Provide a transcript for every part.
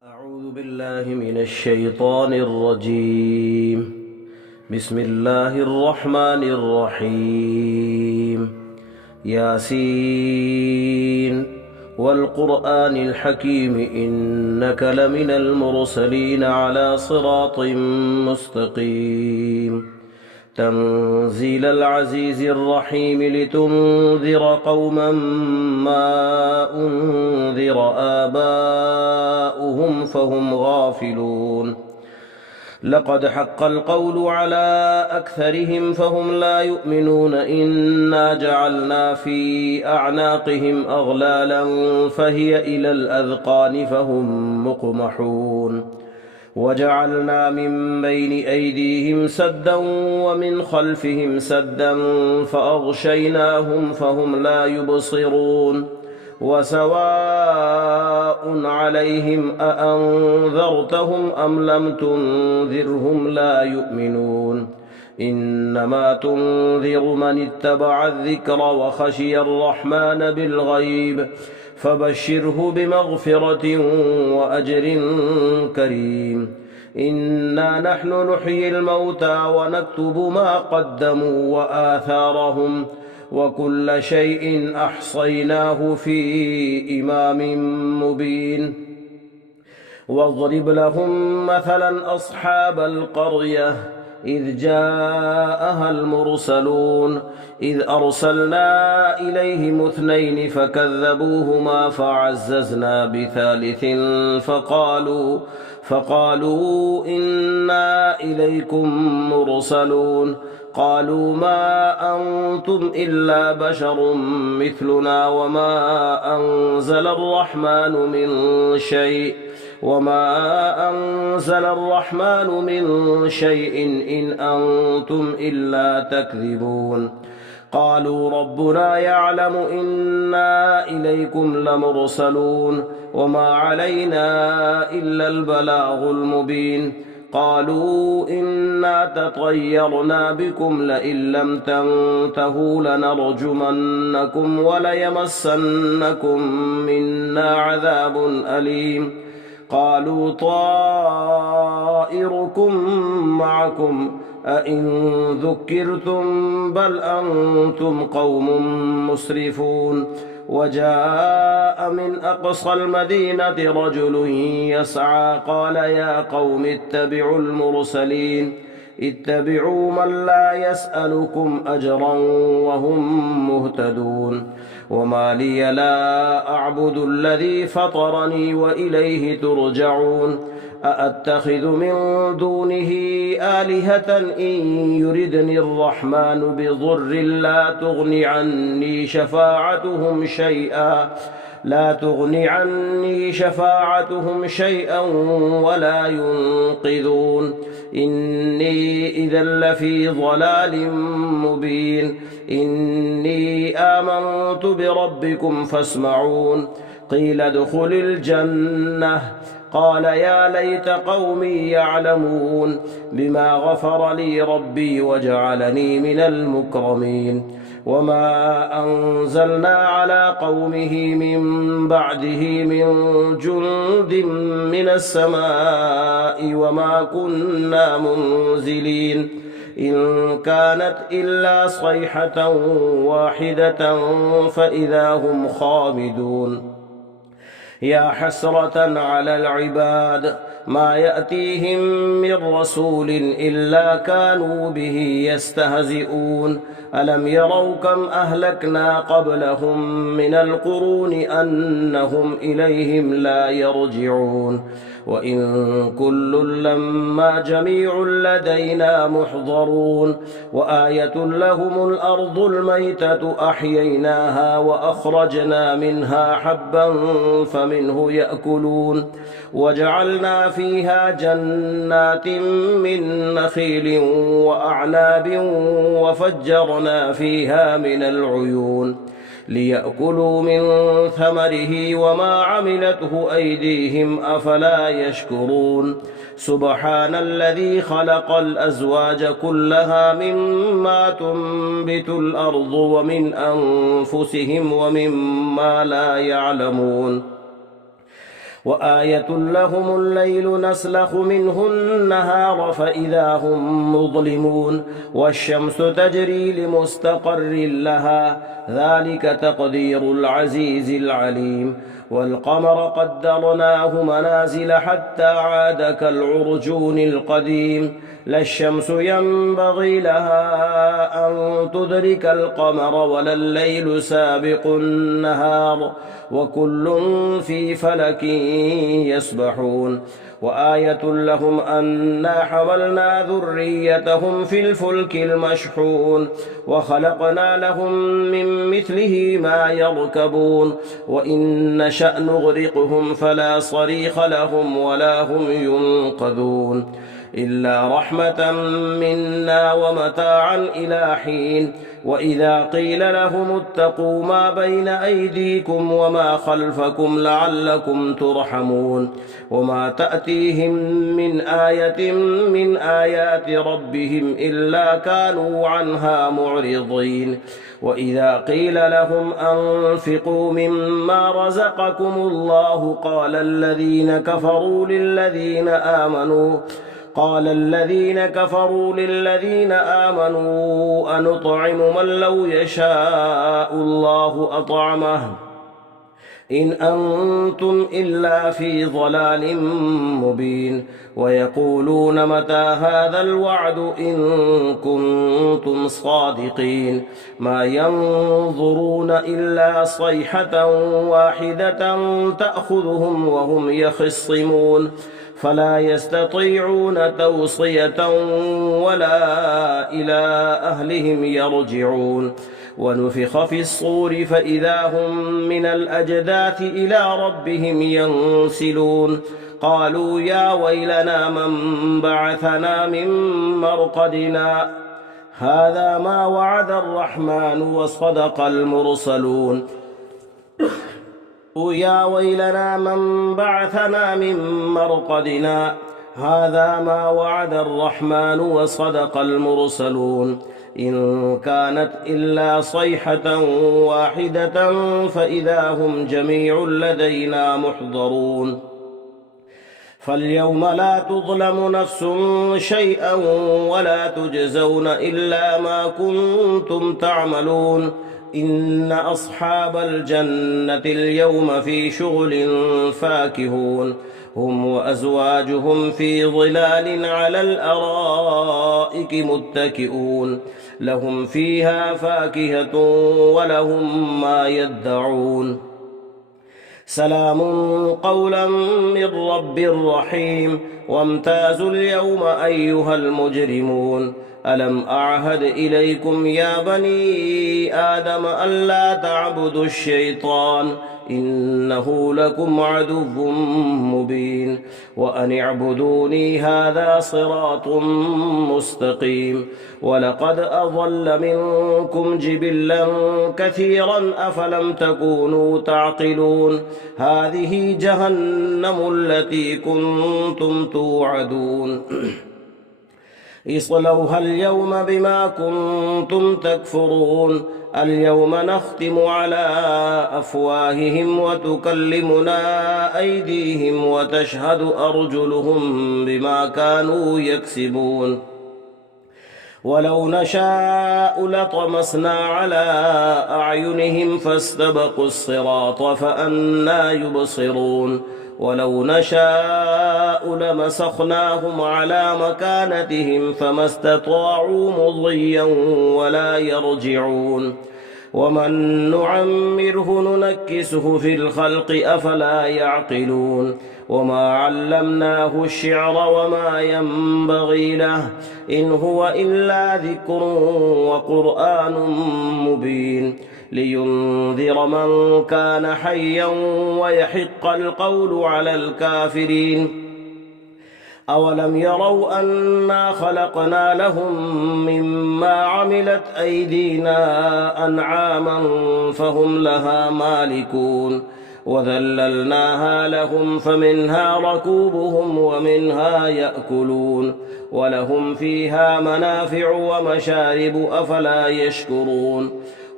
أعوذ بالله من الشيطان الرجيم. بسم الله الرحمن الرحيم. ياسين والقرآن الحكيم إنك لمن المرسلين على صراط مستقيم. تنزيل العزيز الرحيم لتنذر قوما ما أنذر آباؤهم فهم غافلون. لقد حق القول على أكثرهم فهم لا يؤمنون. إنا جعلنا في أعناقهم أغلالا فهي إلى الأذقان فهم مقمحون. وجعلنا من بين أيديهم سدا ومن خلفهم سدا فأغشيناهم فهم لا يبصرون. وسواء عليهم أأنذرتهم أم لم تنذرهم لا يؤمنون. إنما تنذر من اتبع الذكر وخشي الرحمن بالغيب فبشره بمغفرة وأجر كريم. إنا نحن نحيي الموتى ونكتب ما قدموا وآثارهم وكل شيء أحصيناه في إمام مبين. واضرب لهم مثلا أصحاب القرية إذ جاءها المرسلون إذ أرسلنا إليهم اثنين فكذبوهما فعززنا بثالث فقالوا إنا إليكم مرسلون. قالوا ما أنتم إلا بشر مثلنا وما أنزل الرحمن من شيء إن أنتم إلا تكذبون. قالوا ربنا يعلم إنا إليكم لمرسلون وما علينا إلا البلاغ المبين. قالوا إنا تطيرنا بكم لئن لم تنتهوا لنرجمنكم وليمسنكم منا عذاب أليم. قالوا طائركم معكم أئن ذكرتم بل أنتم قوم مسرفون. وجاء من أقصى المدينة رجل يسعى قال يا قوم اتبعوا المرسلين اتبعوا من لا يسألكم أجرا وهم مهتدون. وما لي لا أعبد الذي فطرني وإليه ترجعون. أأتخذ من دونه آلهة إن يردني الرحمن بضر لا تغن عني شفاعتهم شيئا ولا ينقذون. إني إذا لفي ضلال مبين. إني آمنت بربكم فاسمعون. قيل ادخل الجنة قال يا ليت قومي يعلمون بما غفر لي ربي وجعلني من المكرمين. وما أنزلنا على قومه من بعده من جند من السماء وما كنا منزلين. إن كانت إلا صيحة واحدة فإذا هم خامدون. يا حسرة على العباد ما يأتيهم من رسول إلا كانوا به يستهزئون. ألم يروا كم أهلكنا قبلهم من القرون أنهم إليهم لا يرجعون. وإن كل لما جميع لدينا محضرون. وآية لهم الأرض الميتة أحييناها وأخرجنا منها حبا فمنه يأكلون. وجعلنا فيها جنات من نخيل وأعناب وفجرنا فيها من العيون ليأكلوا من ثمره وما عملته أيديهم أفلا يشكرون. سبحان الذي خلق الأزواج كلها مما تنبت الأرض ومن أنفسهم ومما لا يعلمون. وآية لهم الليل نسلخ منه النهار فإذا هم مظلمون والشمس تجري لمستقر لها ذلك تقدير العزيز العليم والقمر قدرناه منازل حتى عاد كالعرجون القديم لا الشمس ينبغي لها أن تدرك القمر ولا الليل سابق النهار وكل في فلك يسبحون وآية لهم أنا حملنا ذريتهم في الفلك المشحون وخلقنا لهم من مثله ما يركبون وإن نشأ نغرقهم فلا صريخ لهم ولا هم ينقذون إلا رحمة منا ومتاعا إلى حين وإذا قيل لهم اتقوا ما بين أيديكم وما خلفكم لعلكم ترحمون وما تأتيهم من آية من آيات ربهم إلا كانوا عنها معرضين وإذا قيل لهم أنفقوا مما رزقكم الله قال الذين كفروا للذين آمنوا أنطعم من لو يشاء الله أطعمه إن أنتم إلا في ضلال مبين ويقولون متى هذا الوعد إن كنتم صادقين ما ينظرون إلا صيحة واحدة تأخذهم وهم يخصمون فلا يستطيعون توصية ولا إلى أهلهم يرجعون ونفخ في الصور فإذا هم من الأجداث إلى ربهم ينسلون قالوا يا ويلنا من بعثنا من مرقدنا هذا ما وعد الرحمن وصدق المرسلون يا ويلنا من بعثنا من مرقدنا هذا ما وعد الرحمن وصدق المرسلون إن كانت إلا صيحة واحدة فإذا هم جميع لدينا محضرون فاليوم لا تظلم نفس شيئا ولا تجزون إلا ما كنتم تعملون إن أصحاب الجنة اليوم في شغل فاكهون هم وأزواجهم في ظلال على الأرائك متكئون لهم فيها فاكهة ولهم ما يدعون سلام قولا من رب رحيم وامتازوا اليوم أيها المجرمون ألم أعهد إليكم يا بني آدم ألا تعبدوا الشيطان إنه لكم عدو مبين وأن اعبدوني هذا صراط مستقيم ولقد أضل منكم جبلا كثيرا أفلم تكونوا تعقلون هذه جهنم التي كنتم توعدون اصلوها اليوم بما كنتم تكفرون اليوم نختم على أفواههم وتكلمنا أيديهم وتشهد أرجلهم بما كانوا يكسبون ولو نشاء لطمسنا على أعينهم فاستبقوا الصراط فأنى يبصرون ولو نشاء لمسخناهم على مكانتهم فما استطاعوا مضيا ولا يرجعون ومن نعمره ننكسه في الخلق أفلا يعقلون وما علمناه الشعر وما ينبغي له إن هو إلا ذكر وقرآن مبين لينذر من كان حيا ويحق القول على الكافرين أولم يروا أنا خلقنا لهم مما عملت أيدينا أنعاما فهم لها مالكون وذللناها لهم فمنها ركوبهم ومنها يأكلون ولهم فيها منافع ومشارب أفلا يشكرون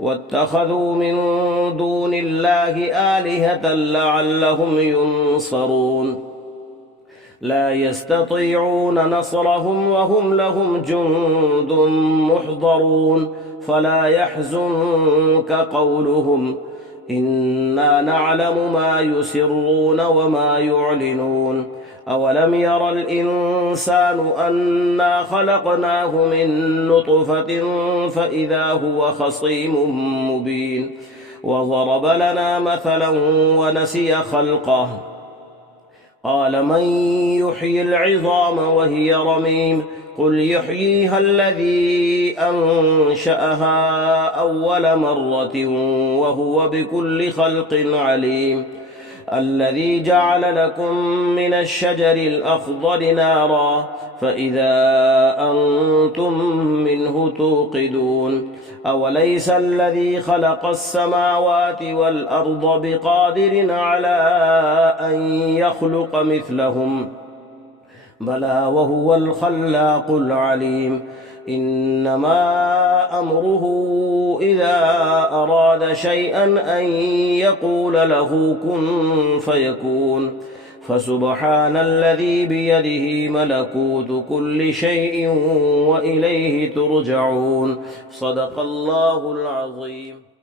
واتخذوا من دون الله آلهة لعلهم ينصرون لا يستطيعون نصرهم وهم لهم جند محضرون فلا يحزنك قولهم إنا نعلم ما يسرون وما يعلنون أولم ير الإنسان أنا خلقناه من نطفة فإذا هو خصيم مبين وضرب لنا مثلا ونسي خلقه قال من يحيي العظام وهي رميم قل يحييها الذي أنشأها أول مرة وهو بكل خلق عليم الذي جعل لكم من الشجر الأخضر نارا فإذا أنتم منه توقدون أوليس الذي خلق السماوات والأرض بقادر على أن يخلق مثلهم بلى وهو الخلاق العليم إنما أمره إذا أراد شيئا أن يقول له كن فيكون فسبحان الذي بيده ملكوت كل شيء وإليه ترجعون صدق الله العظيم.